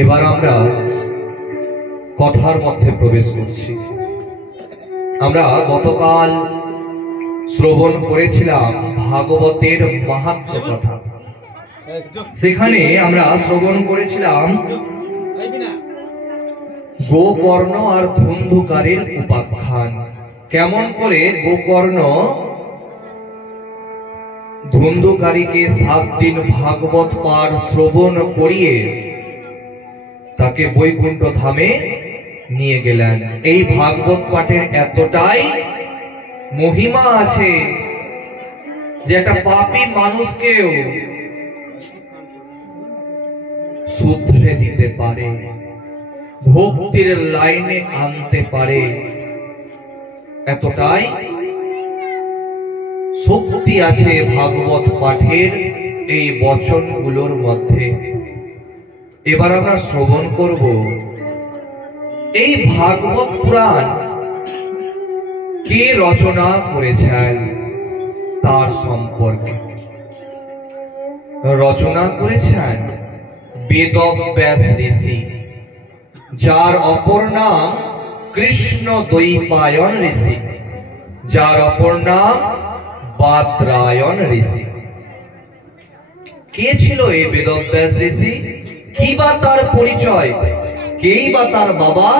এবার আমরা কথার মধ্যে প্রবেশ করছি। আমরা গতকাল শ্রবণ করেছিলাম ভাগবতের মাহাত্ম্য কথা। সেখানে আমরা শ্রবণ করেছিলাম গোকর্ণ আর ধুন্ধুকারের উপাখ্যান। কেমন করে গোকর্ণ ধুন্ধুকারীকে 7 দিন ভাগবত পাঠ শ্রবণ করিয়ে তাকে বৈকুণ্ঠ ধামে নিয়ে গেলেন। এই ভাগবত পাঠের এতটাই মহিমা আছে যে একটা পাপী মানুষকেও শুধরে দিতে পারে, ভক্তির লাইনে আনতে পারে। এতটাই শক্তি আছে ভাগবত পাঠের এই বচনগুলোর মধ্যে। এবার আমরা শ্রবণ করব এই ভাগবত পুরাণ কে রচনা করেছেন তার সম্পর্কে। রচনা করেছেন বেদব্যাস ঋষি, যার অপর নাম কৃষ্ণ দ্বৈপায়ন ঋষি, যার অপর নাম বাদরায়ণ ঋষি। কে ছিল এই বেদব্যাস ঋষি? কি বা তার পরিচয়? কেই বা তার বাবা,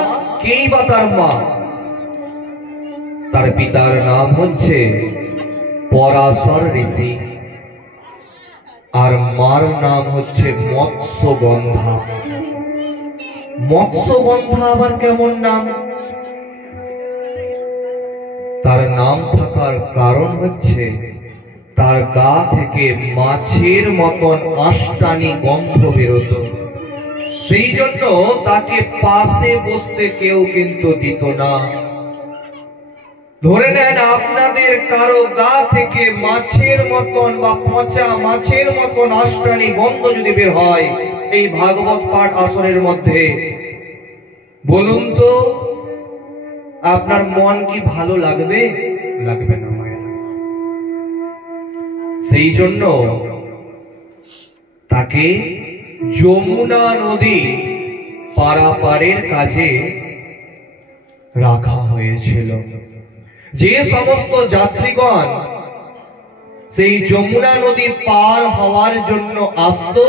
কেই বা তার মা? তার পিতার নাম হচ্ছে পরাশর ঋষি আর মার নাম হচ্ছে মৎস্যগন্ধা। মৎস্যগন্ধা আবার কেমন নাম? তার নাম থাকার কারণ হচ্ছে তার গা থেকে মাছের মতন আষ্টানি গন্ধ বেরোত। সেই জন্য তাকে পাশে বসতে কেউ কিন্তু দিত না। ধরে নেন আপনাদের কারো গা থেকে মাছের মতন বা পচা মাছের মতন আষ্টানি গন্ধ যদি বের হয় এই ভাগবত পাঠ আসরের মধ্যে, বলুন তো আপনার মন কি ভালো লাগবে? লাগবে না মায়ের। সেই জন্য তাকে যমুনা নদী পারাপারের কাজে রাখা হয়েছিল। যে সমস্ত যাত্রীগণ সেই যমুনা নদী পার হওয়ার জন্য আসতো,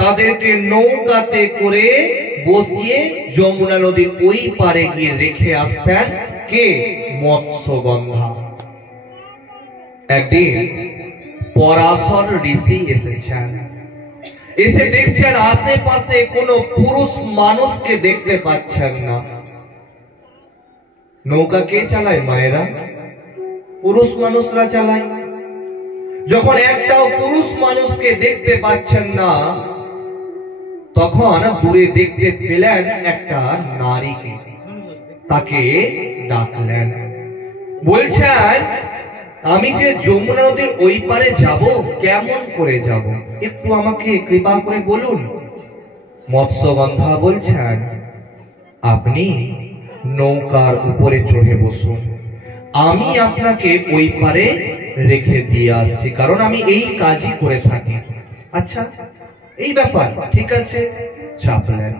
তাদেরকে নৌকাতে করে বসিয়ে যমুনা নদীর ওই পারে গিয়ে রেখে আসতেন কে? মৎস্যগন্ধা। একদিন পরাশর ঋষি এসেছেন, এসে দেখছেন আশেপাশে কোনো পুরুষ মানুষকে দেখতে পাচ্ছেন না। নৌকা কে চালায় মায়েরা? পুরুষ মানুষরা চালায়। যখন একটাও পুরুষ মানুষকে দেখতে পাচ্ছেন না, তখন দূরে দেখতে পেলেন একটা নারীকে। তাকে ডাকলেন, বলছেন আমি যে যমুনা নদীর ওই পারে যাব, কেমন করে যাব একটু আমাকে কৃপা করে বলুন। মৎস্যগন্ধা বলছেন আপনি নৌকার উপরে চড়ে বসুন, আমি আপনাকে ওই পারে রেখে দিয়ে আসছি, কারণ আমি এই কাজই করে থাকি। আচ্ছা এই ব্যাপার, ঠিক আছে। চাপলেন।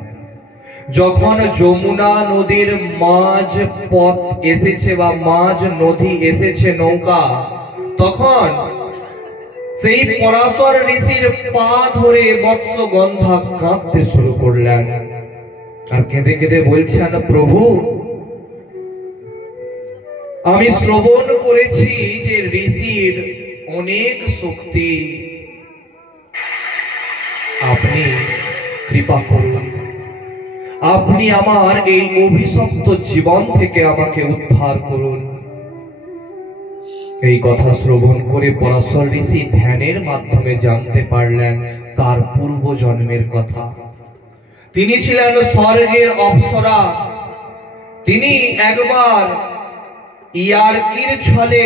যখন যমুনা নদীর মাঝ পথ এসেছে বা মাঝ নদী এসেছে নৌকা, তখন সেই পরাশর ঋষির পা ধরে মৎস্যগন্ধা কাঁদতে শুরু করলেন আর কেঁদে কেঁদে বলছেন, প্রভু আমি শ্রবণ করেছি যে ঋষির অনেক শক্তি, আপনি কৃপা করুন, আপনি আমার এই অভিশপ্ত জীবন থেকে আমাকে উদ্ধার করুন। এই কথা শ্রবণ করে পরাশর ঋষি ধ্যানের মাধ্যমে জানতে পারলেন তার পূর্ব জন্মের কথা। তিনি ছিলেন স্বর্গের অপ্সরা। তিনি একবার ইয়ার্কির ছলে,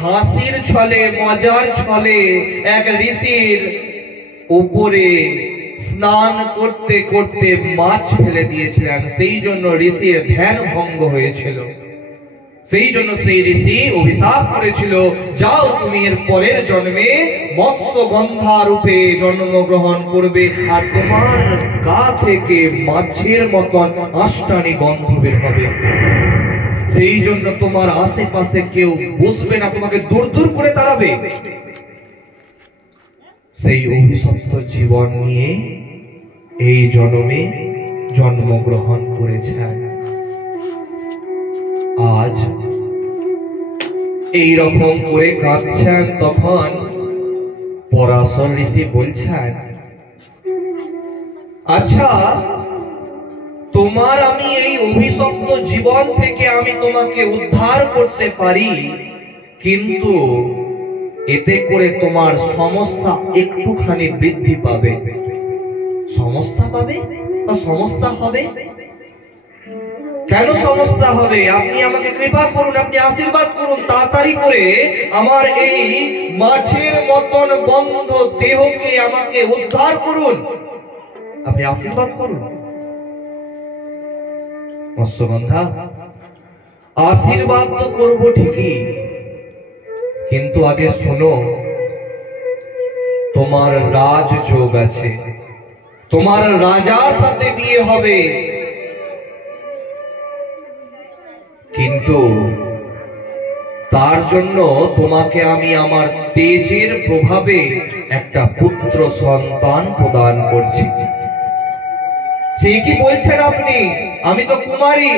হাসির ছলে, মজার ছলে এক ঋষির উপরে স্নান করতে করতে মাছ ফেলে দিয়েছিলেন। সেই জন্য ঋষির ধ্যান ভঙ্গ হয়েছিল। সেই জন্য সেই ঋষি অভিশাপ করেছিল, যাও তুমি এর পরের জন্মে মৎস্যগন্ধা রূপে জন্মগ্রহণ করবে, আর তোমার গা থেকে মাছের মতন আষ্টানি গন্ধ বের হবে। সেই জন্য তোমার আশেপাশে কেউ বসবে না, তোমাকে দূর দূর করে তাড়াবে। সেই অভিশপ্ত জীবন নিয়ে এই জন্মে জন্মগ্রহণ করেছেন। আজ এই রকম করে কাঁদছেন। তখন পরাশর ঋষি বলছেন, আচ্ছা তোমার আমি এই অভিশপ্ত জীবন থেকে আমি তোমাকে উদ্ধার করতে পারি, কিন্তু এতে করে তোমার সমস্যা একটুখানি বৃদ্ধি পাবে। সমস্যা পাবে বা সমস্যা হবে? কেন সমস্যা হবে? আপনি আমাকে কৃপা করুন, আপনি আশীর্বাদ করুন, তাড়াতাড়ি করে আমার এই মাছের মতন বন্ধ দেহকে আমাকে উদ্ধার করুন, আপনি আশীর্বাদ করুন। মৎস্যগন্ধা, আশীর্বাদ তো করবো ঠিকই, কিন্তু আগে শোনো, তোমার রাজযোগ আছে, তোমার রাজার সাথে বিয়ে হবে, কিন্তু তার জন্য তোমাকে আমি আমার তেজের প্রভাবে একটা পুত্র সন্তান প্রদান করছি। সে কি বলছেন আপনি? আমি তো কুমারী,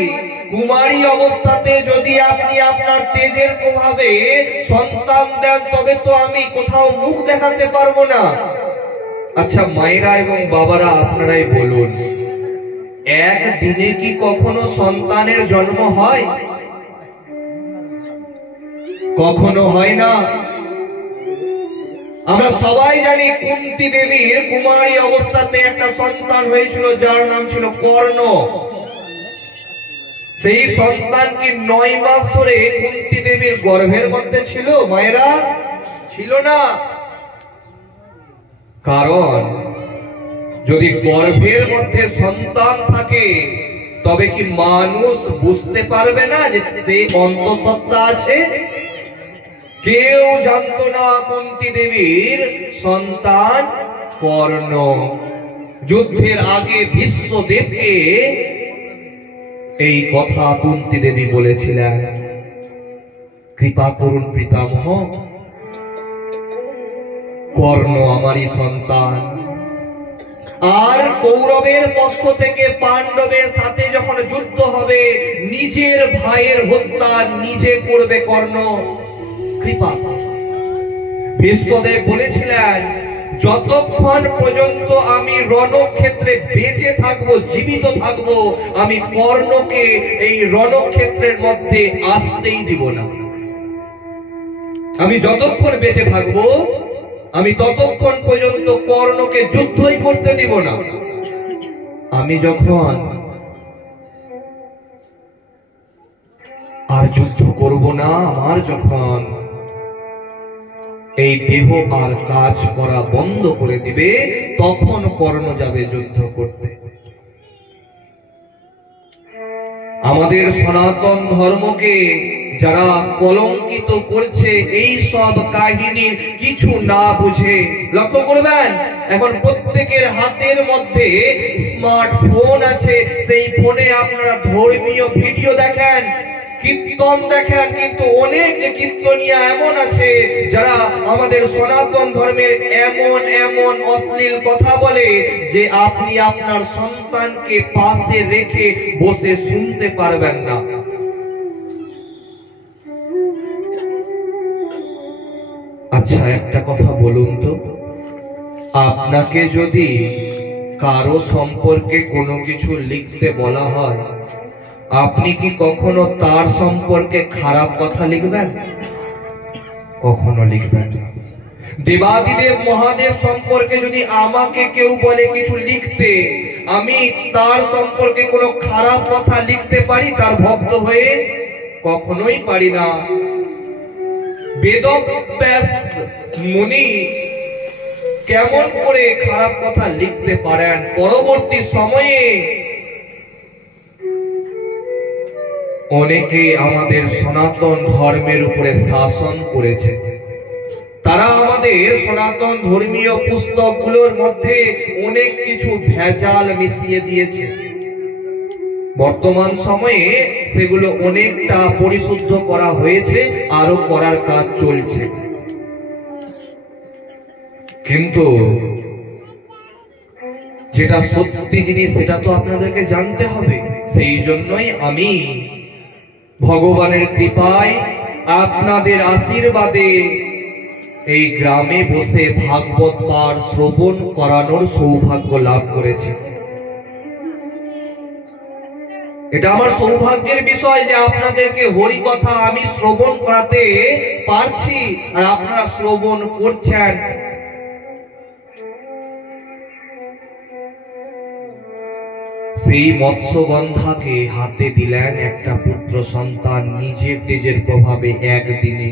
কুমারী অবস্থাতে যদি আপনি আপনার তেজের প্রভাবে সন্তান দেন, তবে তো আমি কোথাও মুখ দেখাতে পারবো না। আচ্ছা মায়েরা এবং বাবারা, আপনারাই বলুন, একদিনে কি কখনো সন্তানের জন্ম হয়? কখনো হয় না। আমরা সবাই জানি কুন্তী দেবীর কুমারী অবস্থাতে একটা সন্তান হয়েছিল, যার নাম ছিল কর্ণ। সেই সন্তান কি 9 মাস ধরে কুন্তী দেবীর গর্ভের মধ্যে ছিল? মায়েরা, ছিল না। কারণ যদি গর্ভের মধ্যে সন্তান থাকে, তবে কি মানুষ বুঝতে পারবে না যে সে অন্তঃসত্ত্বা আছে? কেউ জানতো না কুন্তী দেবীর সন্তান কর্ণ। যুদ্ধের আগে ভীষ্মদেবকে এই কথা কুন্তী দেবী বলেছিলেন, কৃপা করুন পিতামহ, কর্ণ আমারই সন্তান। আর কৌরবের পক্ষ থেকে পাণ্ডবের সাথে যখন যুদ্ধ হবে, নিজের ভাইয়ের হত্যা নিজে করবে কর্ণ। কৃপা। ভীষ্মদেব বলেছিলেন, যতক্ষণ পর্যন্ত আমি রণক্ষেত্রে বেঁচে থাকবো, জীবিত থাকবো, আমি কর্ণকে এই রণক্ষেত্রের মধ্যে আসতেই দিব না। আমি যতক্ষণ বেঁচে থাকবো, আমি ততক্ষণ পর্যন্ত কর্ণকে যুদ্ধই করতে দিব না। আমি যখন আর যুদ্ধ করব না, আমার যখন এই দেহ আর কাজ করা বন্ধ করে দিবে, তখন কর্ণ যাবে যুদ্ধ করতে। আমাদের সনাতন ধর্মকে যারা কলঙ্কিত করছে এই সব কাহিনীর কিছু না বুঝে, লক্ষ্য করবেন এখন প্রত্যেকের হাতের মধ্যে স্মার্টফোন আছে। সেই ফোনে আপনারা ধর্মীয় ভিডিও দেখেন, কীর্তন দেখেন, কিন্তু অনেক কীর্তনিয়া এমন আছে যারা আমাদের সনাতন ধর্মের এমন এমন অশ্লীল কথা বলে যে আপনি আপনার সন্তানকে পাশে রেখে বসে শুনতে পারবেন না। আচ্ছা একটা কথা বলুন তো, আপনাকে যদি কারো সম্পর্কে কোনো কিছু লিখতে বলা হয়, আপনি কি কখনো তার সম্পর্কে খারাপ কথা লিখবেন? কখনো লিখবেন না। দেবাদিদেব মহাদেব সম্পর্কে যদি আমাকে কেউ বলে কিছু লিখতে, আমি তার সম্পর্কে কোনো খারাপ কথা লিখতে পারি তার ভক্ত হয়ে? কখনোই পারি না। বেদব্যাস মুনি কেমন করে খারাপ কথা লিখতে পারেন? পরবর্তী সময়ে অনেকে আমাদের সনাতন ধর্মের উপরে শাসন করেছে। তারা আমাদের সনাতন ধর্মীয় পুস্তকগুলোর মধ্যে অনেক কিছু ভেজাল মিশিয়ে দিয়েছে। বর্তমান সময়ে সেগুলো অনেকটা পরিশুদ্ধ করা হয়েছে, আরো করার কাজ চলছে। কিন্তু যেটা সত্যি জিনিস সেটা তো আপনাদেরকে জানতে হবে। সেই জন্যই আমি ভগবানের কৃপায়, আপনাদের আশীর্বাদে এই গ্রামে বসে ভাগবত পাঠ শ্রবণ করানোর সৌভাগ্য লাভ করেছি। এটা আমার সৌভাগ্যের বিষয় যে আপনাদেরকে হরি কথা আমি শ্রবণ করাতে পারছি, আর আপনারা শ্রবণ করছেন। সেই মৎস্যগন্ধাকে হাতে দিলেন একটা পুত্র সন্তান নিজের তেজের প্রভাবে একদিনে।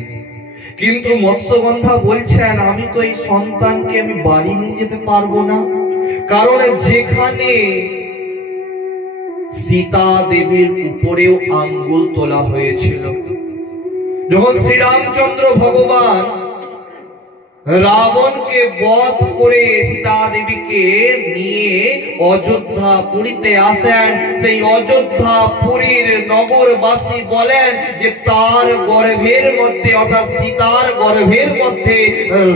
কিন্তু মৎস্যগন্ধা বলছেন, আমি তো এই সন্তানকে আমি বাড়ি নিয়ে যেতে পারবো না, কারণ যেখানে সীতা দেবীর উপরেও আঙ্গুল তোলা হয়েছিল। যখন শ্রীরামচন্দ্র ভগবান রাবণকে বধ করে সীতা দেবীকে নিয়ে অযোধ্যা পুরীতে আসেন, সেই অযোধ্যা পুরীর নগরবাসী বলেন যে তার গর্ভের মধ্যে, অর্থাৎ সীতার গর্ভের মধ্যে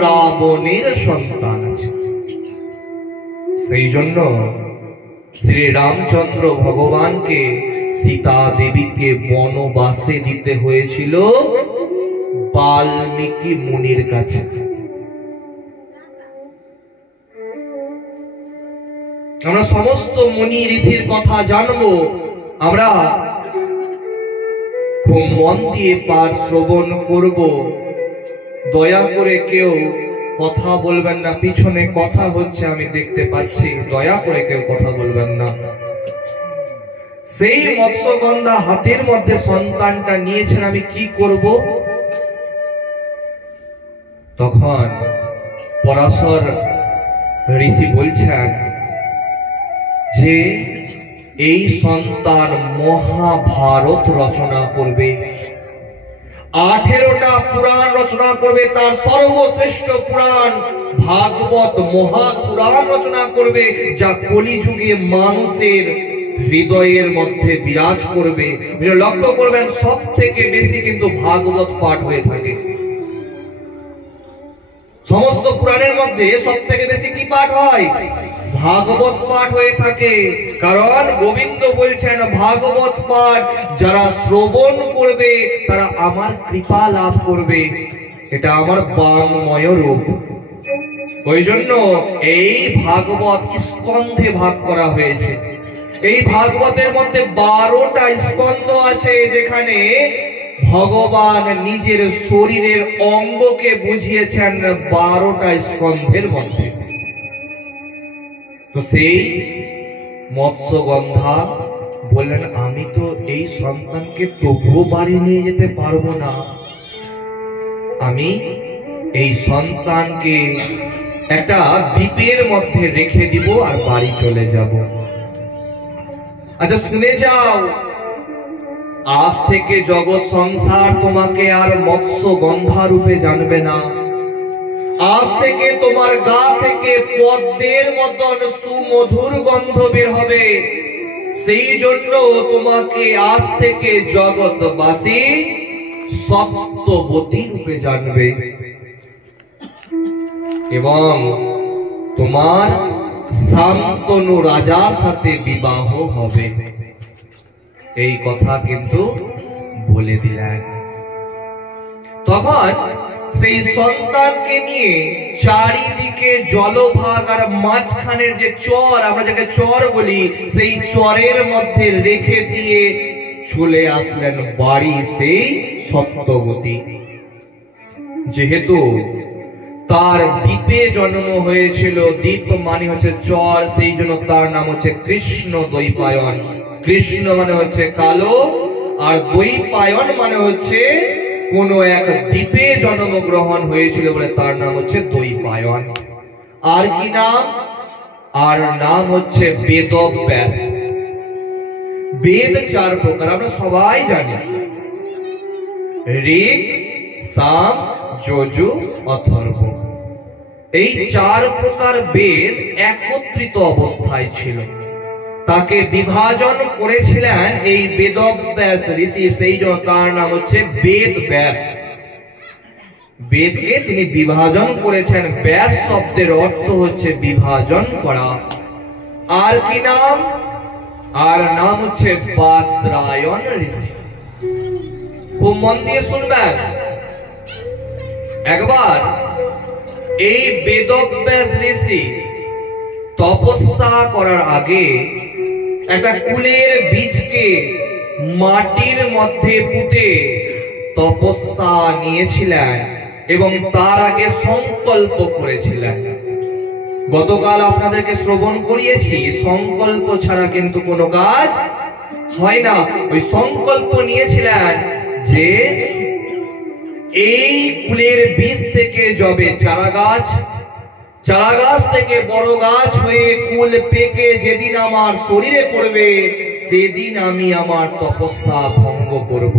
রাবণের সন্তান আছে। সেই জন্য শ্রী রামচন্দ্র ভগবানকে সীতা দেবীকে বনবাসে দিতে হয়েছিল বাল্মীকি মুনির কাছে। আমরা সমস্ত মুনি ঋষির কথা জানবো। আমরা খুব মন দিয়ে পাঠ শ্রবণ করব। দয়া করে কেউ কথা বলবেন না, পিছনে কথা হচ্ছে আমি দেখতে পাচ্ছি, দয়া করে কেউ কথা বলবেন না। সেই মৎস্যগন্ধা হাতের মধ্যে সন্তানটা নিয়েছেন, আমি কি করব? তখন পরাশর ঋষি বলছেন যে এই সন্তান মহাভারত রচনা করবে, 18টা পুরাণ রচনা করবে, তার সর্বশ্রেষ্ঠ পুরাণ ভাগবত মহাপুরাণ রচনা করবে, যা কলিযুগে মানুষের হৃদয়ের মধ্যে বিরাজ করবে। লক্ষ্য করবেন সব থেকে বেশি কিন্তু ভাগবত পাঠ হয়ে থাকে। সমস্ত পুরাণের মধ্যে সব থেকে বেশি কি পাঠ হয়? ভাগবত পাঠ হয়ে থাকে। কারণ গোবিন্দ বলছেন ভাগবত পাঠ যারা শ্রবণ করবে তারা আমার কৃপা লাভ করবে, এটা আমার বাংময় রূপ। ওই জন্য এই ভাগবত স্কন্ধে ভাগ করা হয়েছে। এই ভাগবতের মধ্যে 12টা স্কন্ধ আছে, যেখানে ভগবান নিজের শরীরের অঙ্গকে বুঝিয়েছেন 12টা স্কন্ধের মধ্যে। তো সেই মৎস্যগন্ধা বললেন, আমি তো এই সন্তানকে তবুও বাড়ি নিয়ে যেতে পারবো না, আমি এই সন্তানকে একটা দ্বীপের মধ্যে রেখে দিব আর বাড়ি চলে যাব। আচ্ছা শুনে যাও, আজ থেকে জগৎ সংসার তোমাকে আর মৎস্যগন্ধা রূপে জানবে না। আজ থেকে তোমার গা থেকে পদ্মের মতন সুমধুর গন্ধ বের হবে। সেই জন্য তোমাকে আজ থেকে জগৎবাসী সত্যবতী রূপে জানবে এবং তোমার শান্তনু রাজার সাথে বিবাহ হবে। এই কথা কিন্তু বলে দিলেন। তখন সেই সন্তানকে নিয়ে চারিদিকে জলভাগ আর মাঝখানের যে চর, আমরা যাকে চর বলি, সেই চরের মধ্যে রেখে দিয়ে চলে আসলেন বাড়ি সেই সত্যবতী। যেহেতু তার দ্বীপে জন্ম হয়েছিল, দ্বীপ মানে হচ্ছে চর, সেই জন্য তার নাম হচ্ছে কৃষ্ণ দ্বৈপায়ন। কৃষ্ণ মানে হচ্ছে কালো, আর দ্বৈপায়ন মানে হচ্ছে কোন এক দ্বীপে জন্মগ্রহণ হয়েছিল বলে তার নাম হচ্ছে দ্বৈপায়ন। আর কি নাম? আর নাম হচ্ছে বেদব্যাস। বেদ চার প্রকার আমরা সবাই জানি, ঋক, সাম, যজু, অথর্ব। এই চার প্রকার বেদ একত্রিত অবস্থায় ছিল। তাকে বিভাজন করেছিলেন এই বেদব্যাস ঋষি, সেই জন্য তার নাম হচ্ছে বেদ ব্যাস। বেদকে তিনি বিভাজন করেছেন। ব্যাস শব্দের অর্থ হচ্ছে বিভাজন করা। আর কি নাম? আর নাম হচ্ছে বাদরায়ণ ঋষি। খুব মন দিয়ে শুনবেন। একবার এই বেদব্যাস ঋষি তপস্যা করার আগে একটা কুলের বীজকে মাটির মধ্যে পুঁতে তপস্যা নিয়েছিলেন এবং তার আগে সংকল্প করেছিলেন। গতকাল আপনাদেরকে শ্রবণ করিয়েছি, সংকল্প ছাড়া কিন্তু কোনো কাজ হয় না। ওই সংকল্প নিয়েছিলেন যে এই কুলের বীজ থেকে যবে চারা গাছ থেকে বড় গাছ হয়ে কুল পেকে যেদিন আমার শরীরে পড়বে, সেদিন আমি আমার তপস্যা ভঙ্গ করব।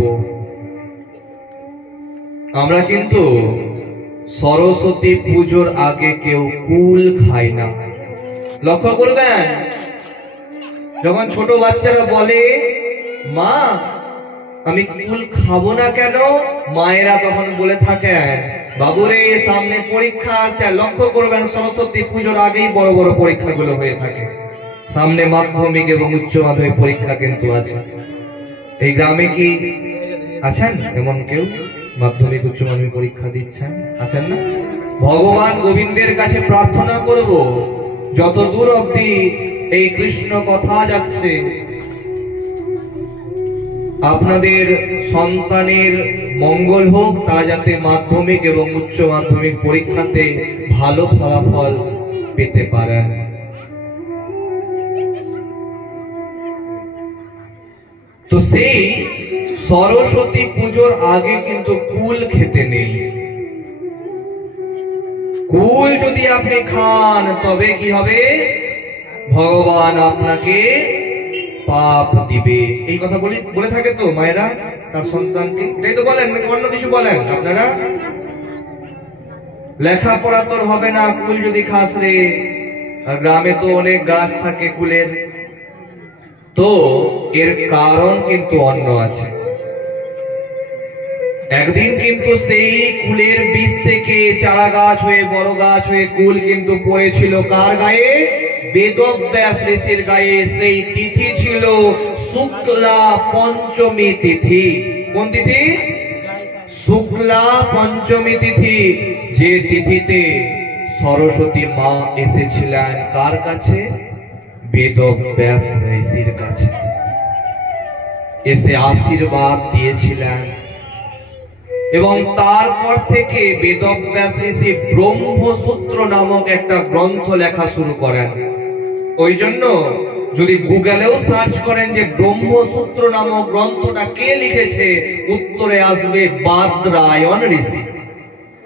আমরা কিন্তু সরস্বতী পুজোর আগে কেউ কুল খাই না। লক্ষ্য করবেন, যখন ছোট বাচ্চারা বলে মা আমি কুল খাবো না কেন, মায়েরা তখন বলে থাকেন বাবুরে সামনে পরীক্ষা আছে। লক্ষ্য করবেন সরস্বতী পুজোর আগেই বড় বড় পরীক্ষাগুলো হয়ে থাকে। সামনে মাধ্যমিক এবং উচ্চ মাধ্যমিক পরীক্ষা কিন্তু আছে। এই গ্রামে কি আছেন এমন কেউ মাধ্যমিক উচ্চ মাধ্যমিক পরীক্ষা দিচ্ছেন? আছেন না? ভগবান গোবিন্দের কাছে প্রার্থনা করব, যত দূর অবধি এই কৃষ্ণ কথা যাচ্ছে, আপনাদের সন্তানের মঙ্গল হোক, তারা যাতে মাধ্যমিক এবং উচ্চ মাধ্যমিক পরীক্ষাতে ভালো ফলাফল পেতে পারেন। তো সেই সরস্বতী পুজোর আগে কিন্তু কুল খেতে নেই। কুল যদি আপনি খান তবে কি হবে? ভগবান আপনাকে পাপ দিবে। এই কথা বলে থাকে তো মায়েরা তার সন্তানকে, তাই তো বলেন, অন্য কিছু বলেন আপনারা? লেখাপড়া তোর হবে না কুল যদি খাস রে। আর গ্রামে তো অনেক গাছ থাকে কুলের। তো এর কারণ কিন্তু অন্য আছে। একদিন কিন্তু সেই কুলের বীজ থেকে চারা গাছ হয়ে বড় গাছ হয়ে কুল কিন্তু পড়েছিল কার গায়ে? বেদব্যাস ঋষির গায়ে। সেই তিথি ছিল শুক্লা পঞ্চমী তিথি। কোন তিথি? শুক্লা পঞ্চমী তিথি। যে তিথিতে সরস্বতী মা এসেছিলেন কার কাছে? বেদব্যাস ঋষির কাছে এসে আশীর্বাদ দিয়েছিলেন। এবং তারপর থেকে বেদব্যাস ঋষি ব্রহ্মসূত্র নামক একটা গ্রন্থ লেখা শুরু করেন। ওই জন্য যদি গুগলেও সার্চ করেন যে ব্রহ্মসূত্র নামক গ্রন্থটা কে লিখেছে, উত্তরে আসবে বাদরায়ণ ঋষি।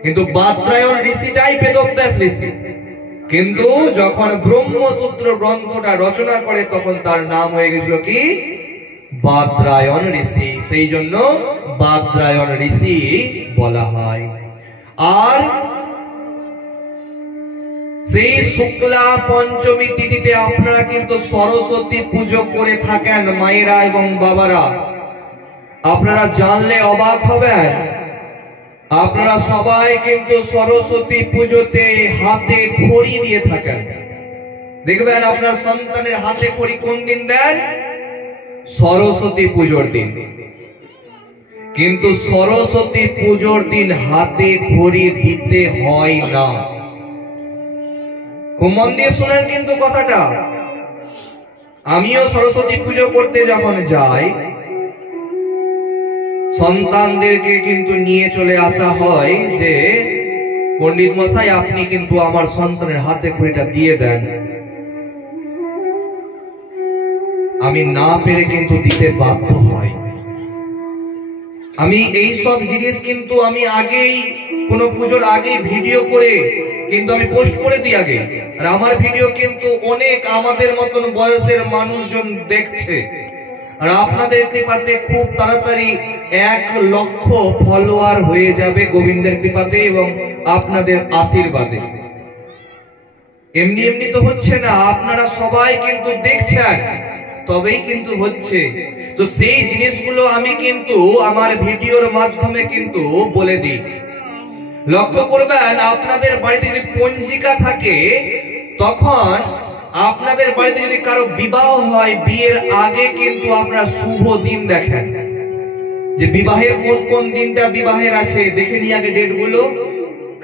কিন্তু বাদরায়ণ ঋষিটাই বেদব্যাস ঋষি। কিন্তু যখন ব্রহ্মসূত্র গ্রন্থটা রচনা করে তখন তার নাম হয়ে গেছিল কি? বাদরায়ণ ঋষি। সেই জন্য বাদরায়ণ ঋষি বলা হয়। আর সেই শুক্লা পঞ্চমী তিথিতে আপনারা কিন্তু সরস্বতী পুজো করে থাকেন মায়েরা এবং বাবারা। আপনারা জানলে অবাক হবেন, আপনারা সবাই কিন্তু সরস্বতী পুজোতে হাতে খড়ি দিয়ে থাকেন। দেখবেন আপনার সন্তানের হাতে খড়ি কোন দিন দেন? সরস্বতী পুজোর দিন। কিন্তু সরস্বতী পুজোর দিন হাতে খড়ি দিতে হয় না। খুব মন দিয়ে শুনেন কিন্তু কথাটা। আমিও সরস্বতী পুজো করতে যখন যাই, সন্তানদেরকে কিন্তু নিয়ে চলে আসা হয় যে পণ্ডিত মশাই আপনি কিন্তু আমার সন্তানের হাতে খড়িটা দিয়ে দেন। আমি না পেরে কিন্তু দিতে বাধ্য হই। আমি এই সব জিনিস কিন্তু আমি আগেই কোন পুজোর আগে ভিডিও করে কিন্তু আমি পোস্ট করে দিই আগে। আর আমার ভিডিও কিন্তু অনেক আমাদের মতন বয়সের মানুষজন দেখছে। আর আপনাদের কৃপাতে খুব তাড়াতাড়ি 1 লক্ষ ফলোয়ার হয়ে যাবে গোবিন্দের কৃপাতে এবং আপনাদের আশীর্বাদে। এমনি এমনি তো হচ্ছে না, আপনারা সবাই কিন্তু দেখছেন, তবেই কিন্তু হচ্ছে। তো সেই জিনিসগুলো আমি কিন্তু আমার ভিডিওর মাধ্যমে কিন্তু বলে দিই। লক্ষ্য করবেন, আপনাদের বাড়িতে যদি পঞ্জিকা থাকে, তখন আপনাদের বাড়িতে যদি কারো বিবাহ হয়, বিয়ের আগে কিন্তু আপনারা শুভ দিন দেখেন, যে বিবাহের কোন কোন দিনটা বিবাহের আছে দেখে নিই আগে ডেটগুলো,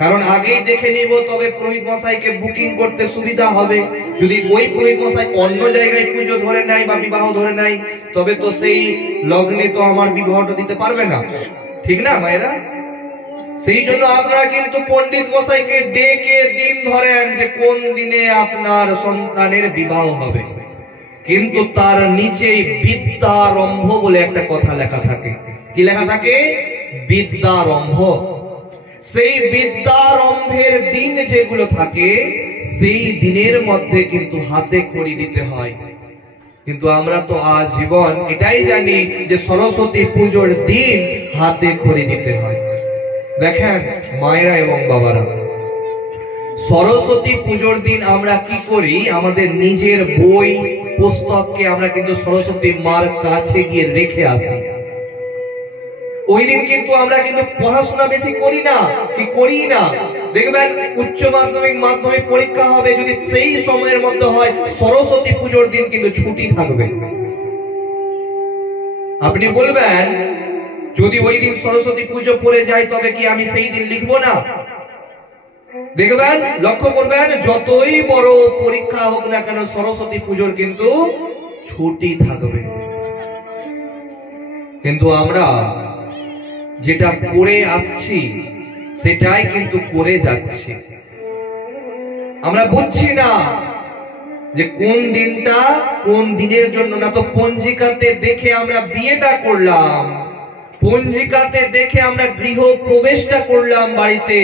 কারণ আগেই দেখে নিব, তবে পুরোহিত মশাইকে বুকিং করতে সুবিধা হবে। যদি ওই পুরোহিত মশাই অন্য জায়গায় পুজো ধরে নেয় বা বিবাহ ধরে নেয়, তবে তো সেই লগ্নে তো আমার বিবাহটা দিতে পারবে না, ঠিক না মায়েরা? সেই জন্য আপনারা কিন্তু পণ্ডিত মশাইকে ডেকে দিন ধরেন যে কোন দিনে আপনার সন্তানের বিবাহ হবে, কিন্তু তার নিচেই বিদ্যারম্ভ বলে একটা কথা লেখা থাকে। কি লেখা থাকে? বিদ্যারম্ভ। সেই বিদ্যারম্ভের দিন যেগুলো থাকে, সেই দিনের মধ্যে কিন্তু হাতে খড়ি দিতে হয়। কিন্তু আমরা তো আজীবন এটাই জানি যে সরস্বতী পুজোর দিন হাতে খড়ি দিতে হয়। দেখেন মায়েরা এবং বাবারা, সরস্বতী পুজোর দিন আমরা কি করি? আমাদের নিজের বই পুস্তককে আমরা কিন্তু সরস্বতী মার কাছে গিয়ে রেখে আসি। ওই দিন কিন্তু আমরা কিন্তু পড়াশোনা বেশি করি না, কি করি না? দেখবেন উচ্চ মাধ্যমিক মাধ্যমিক পরীক্ষা হবে, যদি সেই সময়ের মধ্যে হয় সরস্বতী পুজোর দিন কিন্তু ছুটি থাকবে। আপনি বলবেন যদি ওই দিন সরস্বতী পুজো পড়ে যায় তবে কি আমি সেই দিন লিখবো না? দেখবেন, লক্ষ্য করবেন, যতই বড় পরীক্ষা হোক না কেন সরস্বতী পুজোর কিন্তু ছুটি থাকবে। কিন্তু আমরা যেটা করে আসছি সেটাই কিন্তু করে যাচ্ছি। আমরা বুঝছি না যে কোন দিনটা কোন দিনের জন্য। না তো পঞ্জিকাতে দেখে আমরা বিয়েটা করলাম, পঞ্জিকাতে দেখে আমরা গৃহ প্রবেশটা করলাম, বাড়িতে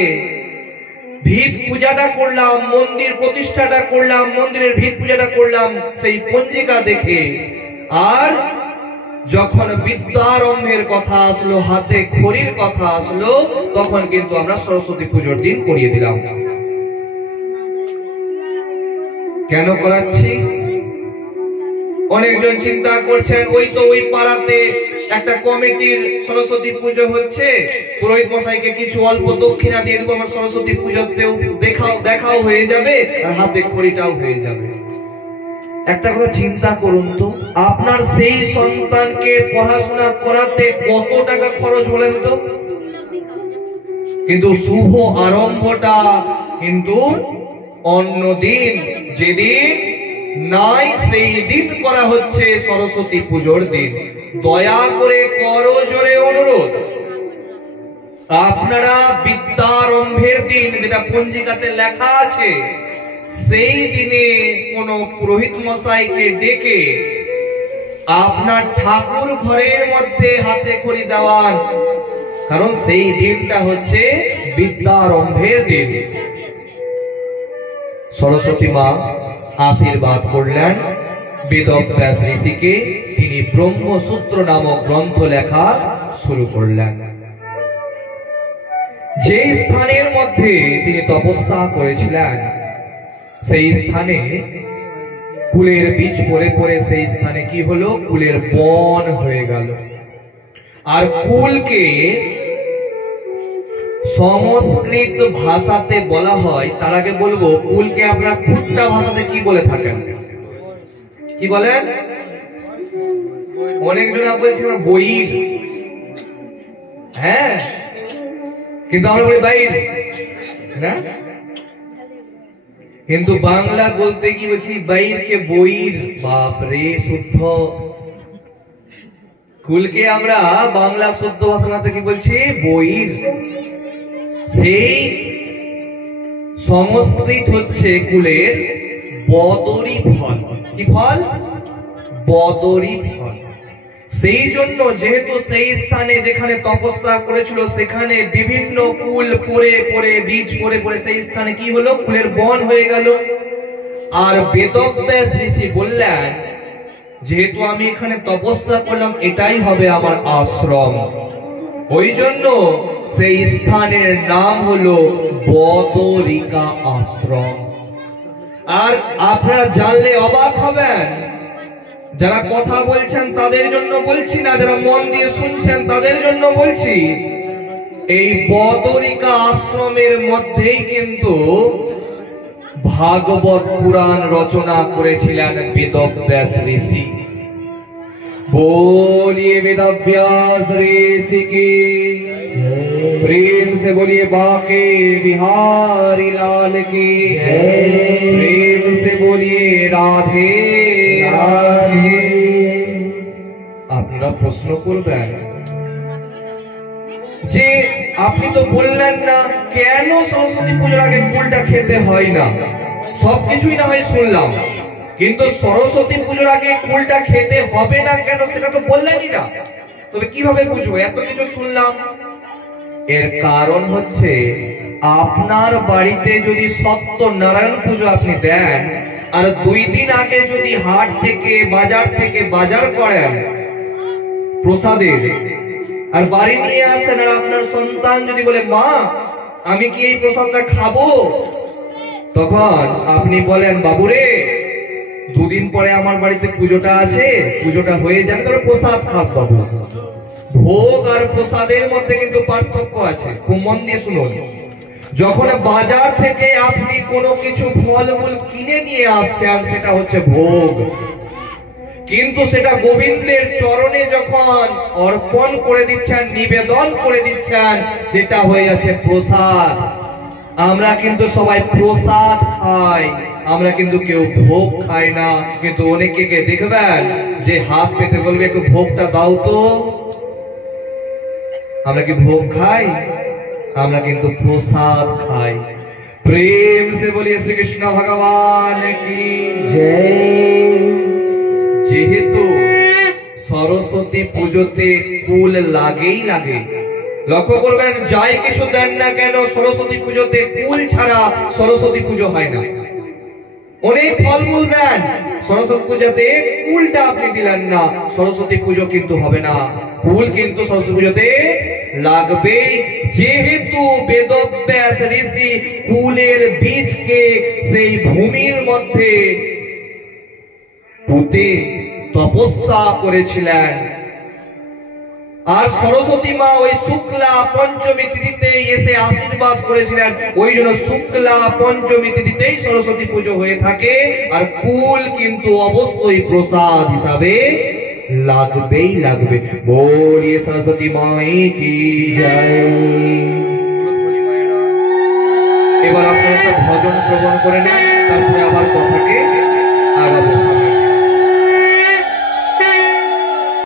ভিত পূজাটা করলাম, মন্দির প্রতিষ্ঠাটা করলাম, মন্দিরের ভিত পূজাটা করলাম সেই পঞ্জিকা দেখে। আর যখন বিদ্যারম্ভের কথা আসলো, হাতে খড়ির কথা আসলো, তখন কিন্তু আমরা সরস্বতী পুজোর দিন করিয়ে দিলাম। কেন করাচ্ছি? অনেকজন চিন্তা করছেন, ওই তো ওই পাড়াতে একটা কমিটির সরস্বতী পুজো হচ্ছে, পুরোহিত মশাইকে কিছু অল্প দক্ষিণা দিয়ে দেবো, আমার সরস্বতী পুজোতেও দেখাও হয়ে যাবে আর হাতে খড়িটাও হয়ে যাবে। একটা কথা চিন্তা করুন তো, আপনার সেই সন্তানকে পড়াশোনা করাতে কত টাকা খরচ বলেন তো? কিন্তু শুভ আরম্ভটা কিন্তু অন্য দিন, যেদিন নাই সেই দিন করা হচ্ছে সরস্বতী পুজোর দিন। দয়া করে করজোরে অনুরোধ, আপনারা বিদ্যারম্ভের দিন যেটা পঞ্জিকাতে লেখা আছে, সেই দিনে কোন পুরোহিত মশাইকে ডেকে আপনার ঠাকুর ঘরের মধ্যে হাতে খড়ি দেওয়ান, কারণ সেই দিনটা হচ্ছে বিদ্যারম্ভের দিন। সরস্বতী মা আশীর্বাদ করলেন বেদব্যাস ঋষিকে, তিনি ব্রহ্মসূত্র নামক গ্রন্থ লেখা শুরু করলেন। যে স্থানের মধ্যে তিনি তপস্যা করেছিলেন, সেই স্থানে কুলের বীজ পড়ে পড়ে সেই স্থানে কি হলো? কুলের বন হয়ে গেল। আর কুলকে সংস্কৃত ভাষাতে বলা হয়, তার আগে বলবো কুলকে আপনারা খুট্টা ভাষাতে কি বলে থাকেন? কি বলেন? অনেকজন বলছে বইর, হ্যাঁ, কিন্তু আমরা বলি বাইর না। কিন্তু বাংলা বলতে কি বলছি? বাইরকে বইর। বাপরে, শুদ্ধ কুলকে আমরা বাংলা শুদ্ধ ভাষাতে কি বলছি? বইর। সেই সংস্কৃত হচ্ছে কুলের বদরি ফল। কি ফল? বদরি ফল। সেই জন্য যেহেতু সেই স্থানে যেখানে তপস্যা করেছিল সেখানে বিভিন্ন কুল পড়ে পড়ে, বীজ পড়ে পড়ে সেই স্থানে কি হলো? কুলের বন হয়ে গেল। আর বেদব্যাস ঋষি বললেন যেহেতু আমি এখানে তপস্যা করলাম, এটাই হবে আমার আশ্রম। ওই জন্য সেই স্থানের নাম হলো বদরিকা আশ্রম। আর আপনারা জানলে অবাক হবেন, যারা কথা বলছেন তাদের জন্য বলছি না, যারা মন দিয়ে শুনছেন তাদের জন্য বলছি, এই বদরিকা আশ্রমের মধ্যেই কিন্তু ভাগবত পুরাণ রচনা করেছিলেন বেদব্যাস ঋষি। बोलिए वेदव्यास ऋषि की, प्रेम से बोलिए बाके बिहारी लाल की, प्रेम से बोलिए राधे राधे। আপনারা প্রশ্ন করবেন যে আপনি তো বললেন না কেন সরস্বতী পূজার আগে কুলটা খেতে হয় না, সবকিছুই না হয় শুনলাম, কিন্তু সরস্বতী পুজোর আগে কুলটা খেতে হবে না কেন সেটা তো বললেনই না। তবে কিভাবে বুঝবো? এত কিছু শুনলাম। এর কারণ হচ্ছে, আপনার বাড়িতে যদি সত্যনারায়ণ পুজো আপনি দেন, আর 2 দিন আগে যদি হাট থেকে বাজার করেন প্রসাদের, আর বাড়ি নিয়ে আসেন, আর আপনার সন্তান যদি বলে মা আমি কি এই প্রসাদটা খাবো, তখন আপনি বলেন বাবুরে 2 দিন পরে আমার বাড়িতে পুজোটা আছে, পুজোটা হয়ে যাবে, তাহলে প্রসাদ খাস বাবু। ভোগ আর প্রসাদের মধ্যে কিন্তু পার্থক্য আছে, খুব মন দিয়ে শুনুন। যখন বাজার থেকে আপনি কোনো কিছু ফলমূল কিনে নিয়ে আসছেন সেটা হচ্ছে ভোগ, কিন্তু সেটা গোবিন্দের চরণে যখন অর্পণ করে দিচ্ছেন, নিবেদন করে দিচ্ছেন, সেটা হয়ে যাচ্ছে প্রসাদ। আমরা কিন্তু সবাই প্রসাদ খাই, আমরা কিন্তু কেউ ভোগ খাই না। কিন্তু অনেকে দেখবেন যে হাত পেতে বলবে একটু ভোগটা দাও তো। আমরা কি ভোগ খাই? আমরা কিন্তু প্রসাদ খাই। প্রেম সে বলিয়ে শ্রীকৃষ্ণ ভগবান কি জয়। যেহেতু সরস্বতী পুজোতে কুল লাগেই লাগে, লক্ষ্য করবেন যাই কিছু দেন না কেন সরস্বতী পুজোতে কুল ছাড়া সরস্বতী পুজো হয় না। অনেক ফলমূল দেন, সরস্বতী পূজাতে কুলটা আপনি দিলেন না, সরস্বতী পুজো কিন্তু হবে না। কুল কিন্তু সরস্বতী পুজোতে লাগবে, যেহেতু বেদব্যাস ঋষি কুলের বীজকে সেই ভূমির মধ্যে পুঁতে তপস্যা করেছিলেন। আর সরস্বতী মা ওই শুক্লা পঞ্চমী তিথিতেই এসে আশীর্বাদ করেছিলেন। ওই জন্য শুক্লা পঞ্চমী তিথিতেই সরস্বতী পুজো হয়ে থাকে। আর কুল কিন্তু অবশ্যই প্রসাদ হিসাবে লাগবেই লাগবে। বলিয়ে সরস্বতী মাই কি জয়। এবার আপনারা একটা ভজন শ্রবণ করে নেন, তারপরে আবার কথাকে আগাবো।